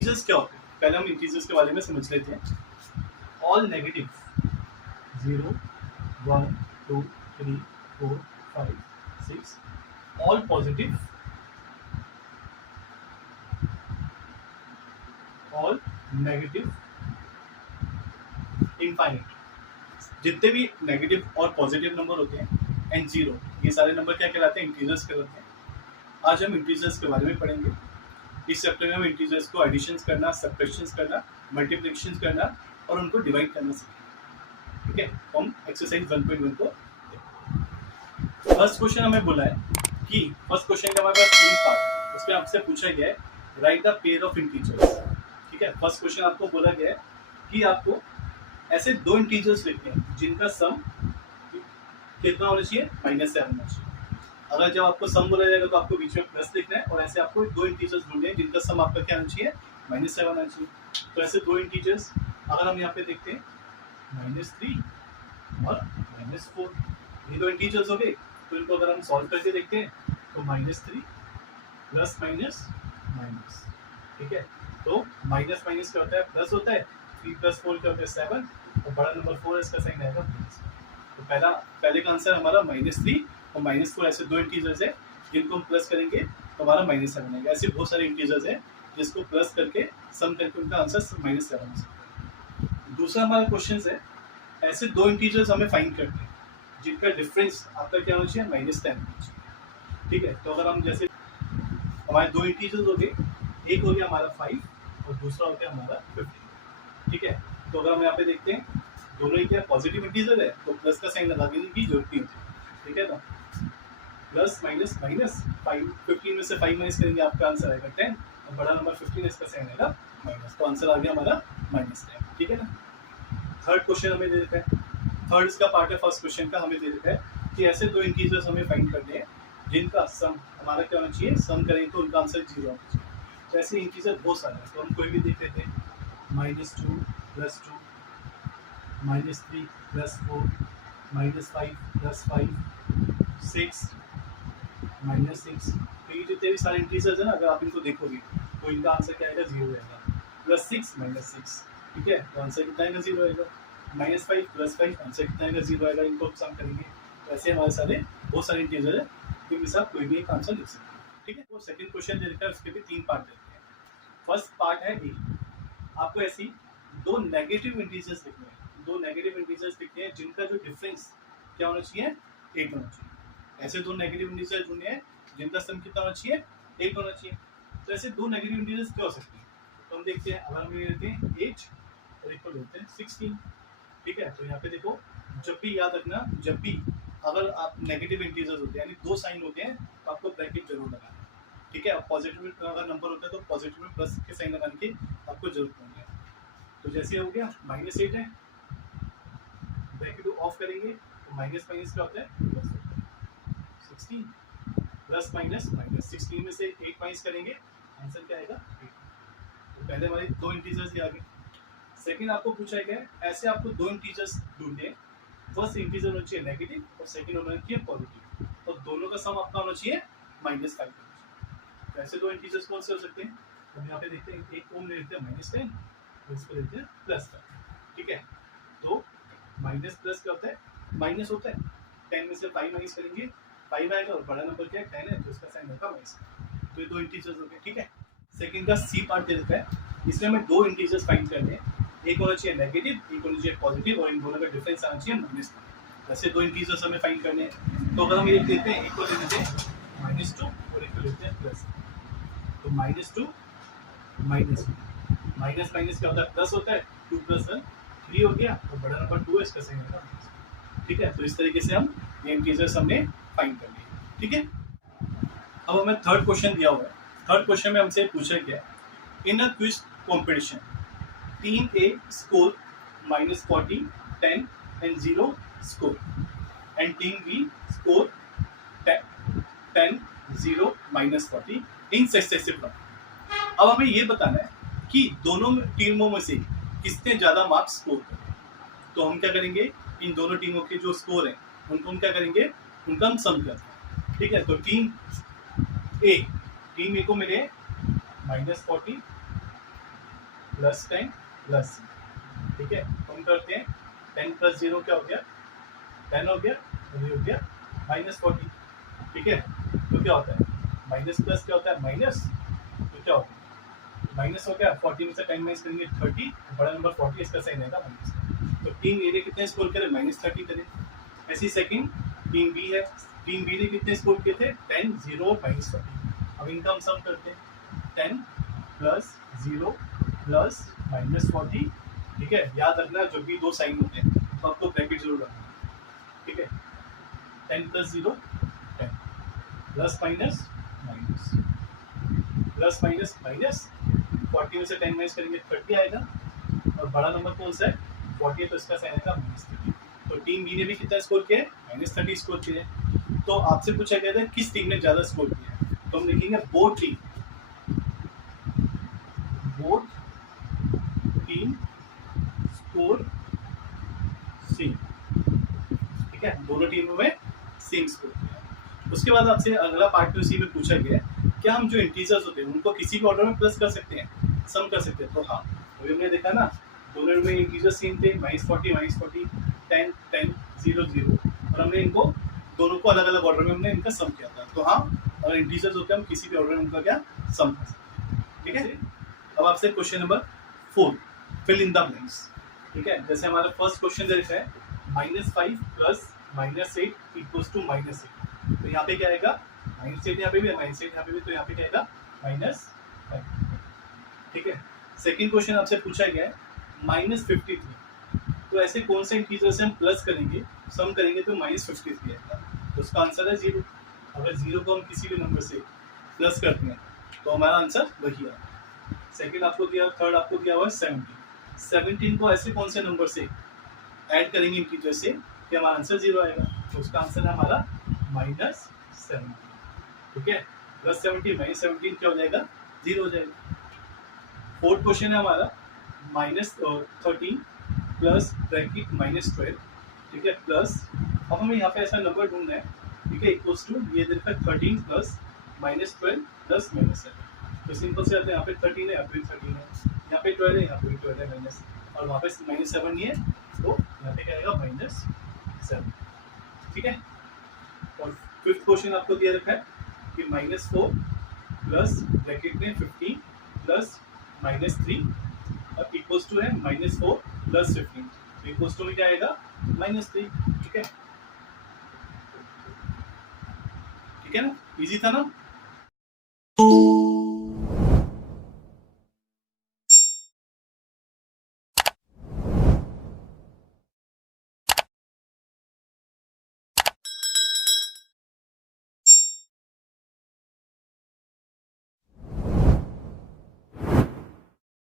Integers क्या होते हैं? पहले हम इंटीजर्स के बारे में समझ लेते हैं। All negative 0 1 2 3 4 5 6, all positive, all negative, infinite. जितने भी नेगेटिव और पॉजिटिव नंबर होते हैं एंड जीरो, ये सारे नंबर क्या कहलाते हैं? इंटीजर्स कहलाते हैं। आज हम इंटीजर्स के बारे में पढ़ेंगे। इस चैप्टर में हम इंटीजर्स को एडिशंस करना, सब्ट्रैक्शंस करना, मल्टीप्लिकेशंस करना और उनको डिवाइड करना सीखेंगे। ठीक है, हम एक्सरसाइज 1.1 को फर्स्ट क्वेश्चन हमें बोला है कि फर्स्ट क्वेश्चन का हमारे पास 3 पार्ट, उसमें आपसे पूछा गया है right the pair of integers. ठीक है, फर्स्ट क्वेश्चन आपको बोला गया है कि आपको ऐसे दो इंटीजर्स लिखते हैं जिनका सम कितना होना चाहिए? -7 होना चाहिए। अगर जब आपको सम बोला जाएगा तो आपको बीच में प्लस लिखना है और ऐसे आपको दो इंटीजर्स ढूंढने हैं जिनका सम आपका क्या होना चाहिए? -7 होना चाहिए। तो ऐसे दो इंटीजर्स अगर हम यहाँ पे देखते हैं -3 और -4, ये दो इंटीजर्स हो गए। तो इनको अगर हम सॉल्व करके देखते हैं तो -3 प्लस माइनस माइनस, ठीक है। तो माइनस माइनस क्या होता है? प्लस होता है। 3 + 4 क्या होता है? 7, और बड़ा नंबर 4 इसका साइन आएगा प्लस। तो पहले का आंसर हमारा -3 और -4 ऐसे दो इंटीजर्स है जिनको हम प्लस करेंगे तो हमारा -7 आएगा। ऐसे बहुत सारे इंटीजर्स है जिसको प्लस करके सम करके उनका आंसर -7 हो सकता है। दूसरा हमारा क्वेश्चन है, ऐसे दो इंटीजर्स हमें फाइंड करते हैं जिनका डिफरेंस आपका क्या होना चाहिए? -10 होना चाहिए। ठीक है, तो अगर हम जैसे हमारे दो इंटीजर्स हो गए, एक हो गया हमारा 5 और दूसरा हो गया हमारा 15। ठीक है, तो अगर हम यहाँ पे देखते हैं दोनों ही क्या पॉजिटिव इंटीजर है तो प्लस का साइन लगाने की जरूरत नहीं होती। ठीक है ना, प्लस माइनस माइनस 5, 15 में से 5 माइनस करेंगे आपका आंसर आएगा 10 और बड़ा नंबर 15 इसका साइन आएगा माइनस, तो आंसर आ गया हमारा -10। ठीक है ना। थर्ड क्वेश्चन हमें दे देता है, थर्ड इसका पार्ट है फर्स्ट क्वेश्चन का, हमें दे देता है कि ऐसे दो इंटीजर्स हमें फाइंड करने हैं जिनका सम हमारा क्या होना चाहिए? सम करेंगे तो उनका आंसर 0 होना चाहिए। तो ऐसे इंटीजर बहुत सारे हैं, तो हम कोई भी देख लेते हैं। -2 + 2, -3 + 4, -5 + 5, 6, -6। तो ये जितने भी सारे इंटीजर्स है ना, अगर आप इनको देखोगे तो इनका आंसर क्या आएगा? 0 आएगा। +6 -6, ठीक है, तो आंसर कितना आएगा? 0 आएगा। -5 + 5, आंसर कितना आएगा? 0 आएगा। इनको सम करेंगे तो ऐसे हमारे सारे बहुत सारे इंटीजर है, इनके साथ कोई भी एक आंसर लिख सकते हैं। ठीक है, तो सेकंड क्वेश्चन दे रखा है, उसके भी 3 पार्ट देते हैं। फर्स्ट पार्ट है ए, आपको ऐसी दो नेगेटिव इंटीजर्स लिखने हैं, दो नेगेटिव इंटीजर्स लिखते हैं जिनका जो डिफरेंस क्या होना चाहिए? 8 होना चाहिए। ऐसे दो नेगेटिव इंटीजर ढूंढने हैं जिनका सम कितना होना चाहिए? 8 होना चाहिए। तो ऐसे दो नेगेटिव इंटीजर्स क्या हो सकते हैं? तो हम देखते हैं, अगर हम ये लेते हैं 8 और एक को लेते हैं 16। ठीक है, तो यहाँ पे देखो, जब भी याद रखना, जब भी अगर आप नेगेटिव इंटीजर्स होते हैं यानी दो साइन होते हैं तो आपको ब्रैकेट जरूर लगाना है। ठीक है, पॉजिटिव में अगर नंबर होता है तो पॉजिटिव में प्लस के साइन लगाने की आपको जरूरत नहीं है। तो जैसे हो गया -8 है, ब्रैकेट ऑफ करेंगे तो माइनस माइनस क्या होता है? प्लस होता है। 16 प्लस माइनस माइनस, 16 में से 8 माइनस करेंगे, आंसर क्या आएगा? 8। तो पहले हमारे दो इंटीजर्स ये आ गए। सेकंड आपको पूछा गया ऐसे आपको दो इंटीजर्स ढूंढने, फर्स्ट इंटीजर होना चाहिए नेगेटिव और सेकंड होना चाहिए पॉजिटिव, और दोनों का सम आपका होना चाहिए -5 होना चाहिए। तो ऐसे दो इंटीजर्स कौन से हो सकते हैं? हम यहाँ पे देखते हैं, एक को हम ले लेते हैं -10 और इसको लेते हैं +10। ठीक है, तो माइनस प्लस क्या होता है? माइनस होता है। 10 में से 5 माइनस करेंगे 5 आएगा और बड़ा नंबर क्या है? 10 है, तो इसका साइन होगा माइनस। तो ये दो इंटीजर्स हो गए। ठीक है, सेकंड का सी पार्ट दे देता है, इसमें हमें दो इंटीजर्स फाइंड करने हैं, एक होना चाहिए नेगेटिव, एक होना चाहिए पॉजिटिव, और इन दोनों का डिफरेंस आना चाहिए -9। वैसे दो इंटीजर्स हमें फाइंड करने हैं, तो अगर हम ये लेते हैं, एक को ले लेते हैं -2 और एक को लेते हैं +। तो -2 माइनस माइनस माइनस क्या होता है? प्लस होता है। 2 + 1 3 हो गया और बड़ा नंबर 2 है, इसका साइन होगा। ठीक है, तो इस तरीके से हम ये इंटीजर्स हमने फाइंड कर लिए। ठीक है, अब हमें थर्ड क्वेश्चन दिया हुआ है। थर्ड क्वेश्चन में हमसे पूछा गया, in a quiz competition team A score -40, 10 and 0 score, and team B score 10, 0, -40 in successive round। अब हमें ये बताना है कि दोनों टीमों में से किसने ज़्यादा मार्क्स स्कोर करे। तो हम क्या करेंगे, इन दोनों टीमों के जो स्कोर हैं उनको हम क्या करेंगे? उनका हम सम करते हैं। ठीक है, तो टीम ए को मिले -40 प्लस 10 प्लस c, ठीक है। हम करते हैं 10 प्लस 0 क्या हो गया 10 हो गया, और ये हो गया -40, ठीक है। तो क्या होता है माइनस प्लस क्या होता है माइनस, तो क्या होता है माइनस हो गया, 40 में से 10 माइनस करेंगे 30, बड़ा नंबर 40 इसका साइन आएगा माइनस का। तो टीम ए ने कितने स्कोर करे -30 करे। ऐसी सेकंड टीम बी है, टीम बी ने कितने स्कोर किए थे 10 0 और -40। अब इनका हम सम करते हैं 10 प्लस 0 प्लस -40, ठीक है। याद रखना जब भी दो साइन होते हैं तो आपको ब्रैकेट जरूर रखना, ठीक है। 10 plus 0 10 plus minus minus plus minus minus 40 में से 10 माइनस करेंगे 30 आएगा, और बड़ा नंबर कौन सा है 40 है, तो इसका साइन आएगा -30। तो टीम बी ने भी कितना स्कोर किया है -30 स्कोर किया है। तो आपसे पूछा गया था किस टीम ने ज्यादा स्कोर किया है, तो हम लिखेंगे बोथ टीम स्कोर सेम, ठीक है। दोनों टीमों में सेम स्कोर किया है। उसके बाद आपसे अगला पार्ट में उसी में पूछा गया है क्या हम जो इंटीजर्स होते हैं उनको किसी भी ऑर्डर में प्लस कर सकते हैं, सम कर सकते हैं। तो हाँ, अभी हमने देखा ना दोनों में इंटीजर सेम थे, -40 10 10 0 0, और हमने इनको दोनों को अलग अलग ऑर्डर में हमने इनका सम किया था। तो हाँ, अगर इंटीजर्स होते हैं हम किसी भी ऑर्डर में उनका क्या सम कर सकते हैं, ठीक है। अब आपसे question number 4, fill in the blanks, ठीक है। जैसे हमारा फर्स्ट क्वेश्चन देखा है -5 प्लस -8 इक्वल्स टू -8, तो यहाँ पे क्या आएगा -8, यहाँ पे भी -8, यहाँ पे भी, तो यहाँ पे क्या आएगा -5, ठीक है। सेकंड क्वेश्चन आपसे पूछा गया है -53, तो ऐसे कौन से इंटीजर से हम प्लस करेंगे सम करेंगे तो -53 आएगा, तो उसका आंसर है 0। अगर 0 को हम किसी भी नंबर से प्लस करते हैं तो हमारा आंसर वही है। सेकंड आपको दिया, थर्ड आपको दिया हुआ है 17 को ऐसे कौन से नंबर से ऐड करेंगे इंटीजर से कि हमारा आंसर 0 आएगा, तो उसका आंसर है हमारा -17, ठीक है। +17 -17 क्या हो जाएगा 0 हो जाएगा। फोर्थ क्वेश्चन है हमारा -13 प्लस ब्रैकेट -12, ठीक है, प्लस अब हमें यहाँ पे ऐसा नंबर ढूंढना है, ठीक है, इक्वल्स टू ये देखा 13 प्लस -12 प्लस -7, तो सिंपल से आते हैं यहाँ पे 13 है, यहाँ पे 13 है, यहाँ पे 12 है, यहाँ पे 12 है माइनस, और वहाँ पे -7 नहीं है, तो यहाँ पे क्या आएगा -7, ठीक है। और फिफ्थ क्वेश्चन आपको दिया रखा है कि -4 प्लस ब्रैकेट में 15 प्लस -3 और इक्वल्स टू है -4 प्लस 15, तो इक्वल्स टू में क्या आएगा -3, ठीक है, ठीक है ना, इजी था ना।